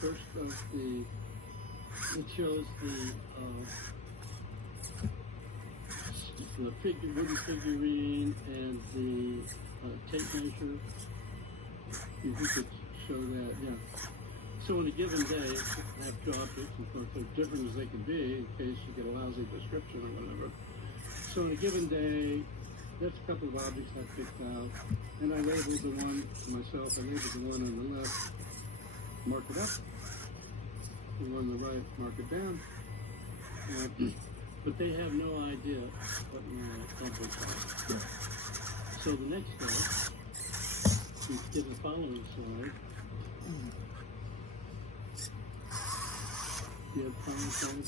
first of it shows the wooden figurine and the tape measure. If you could show that, yeah. So on a given day, I have two objects, of course, they're different as they can be in case you get a lousy description or whatever. So on a given day, there's a couple of objects I picked out, and I labeled the one myself, I labeled the one on the left, mark it up, the one on the right, mark it down. But they have no idea what my objects are. Yeah. So the next day, we did the following slide. You have content,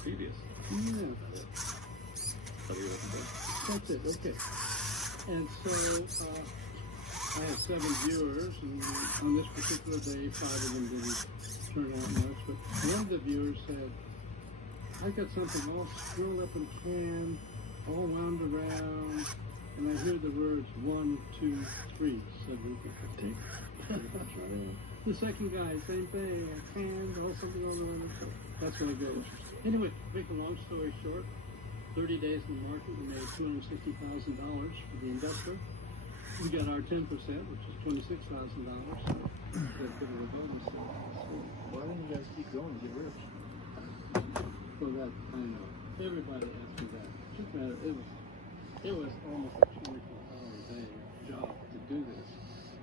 previous. Yeah. That's it, okay. And so, I have 7 viewers, and on this particular day, 5 of them didn't turn out much, but one of the viewers said, I got something all scrolled up and canned, all wound around, and I hear the words 1, 2, 3. The second guy, same thing, canned, all something on the line. That's when it goes. Anyway, make a long story short, 30 days in the market, we made $260,000 for the investor. We got our 10%, which is $26,000. So why didn't you guys keep going and get rich? Well, that I know. Everybody asked me that. Just matter. It was almost a 24-hour-a-day job to do this.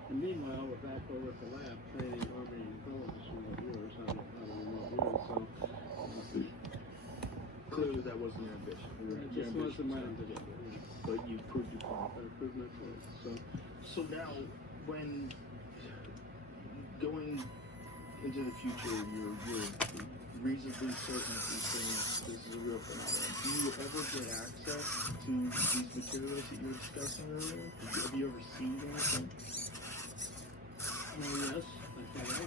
And meanwhile, we're back over at the lab training Army intelligence remote viewers how to remote view. So clearly, that wasn't your ambition. It just wasn't my ambition. But you proved your point. I proved my point. So now, when going into the future, you're reasonably certain that these things, this is a real phenomenon. Do you ever get access to these materials that you were discussing earlier? Have you ever seen anything? Yes, I have.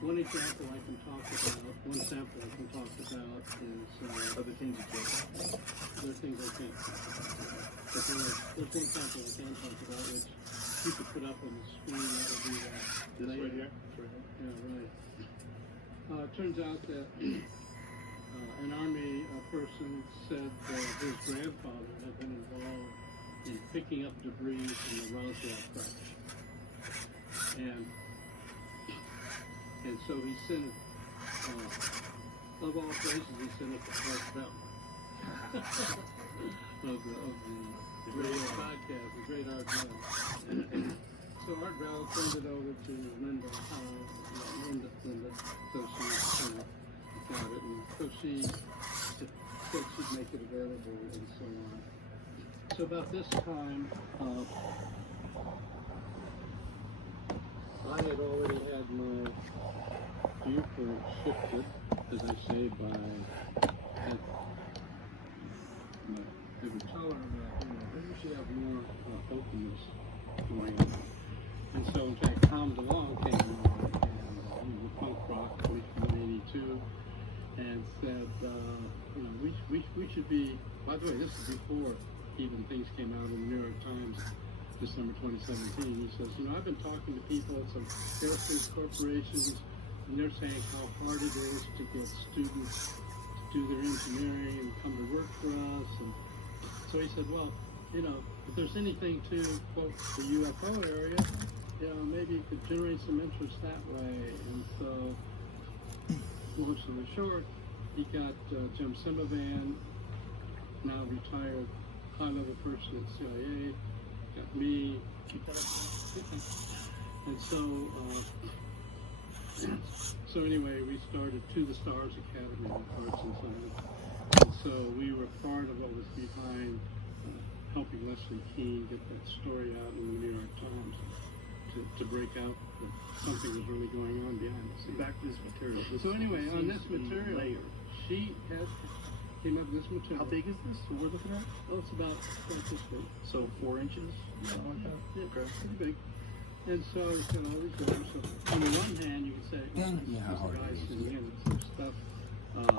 One example I can talk about, one sample I can talk about is other things you can't talk about? There are things I can't talk about. But there's one sample I can talk about, which you could put up on the screen. That would be that. This right here? This right here? Yeah, right. It turns out that an Army person said that his grandfather had been involved in picking up debris from the Roswell crash. And so he sent it, of all places, he sent it to Art Bell of the radio podcast, the great Art Bell. So Art Bell turned it over to Linda, so she got it, and so she said she'd make it available and so on. So about this time, I had already had my viewpoint shifted, as I say, by I would tell her that, maybe we should have more openness going on. And so, in fact, Tom DeLong came on and punk rock, 1982, and said, we should be, by the way, this is before even things came out in the New York Times, December 2017. He says, I've been talking to people at some aerospace corporations, and they're saying how hard it is to get students to do their engineering and come to work for us. And so he said, well, if there's anything to, quote, the UFO area, maybe you could generate some interest that way. And so, long story short, he got Jim Simovan, now retired high-level person at CIA, got me, and so anyway, we started To the Stars Academy of Arts and Science. And so we were part of what was behind helping Leslie Keane get that story out in the New York Times to break out that something was really going on behind the scenes. Back to this material. So anyway, on this material, she came up with this material. How big is this? What we're looking at? Oh, it's about this big. So 4 inches? Something like that? Yeah, pretty big. And so it's got all these doors. So on the one hand, you can say, this is nice, and you have some stuff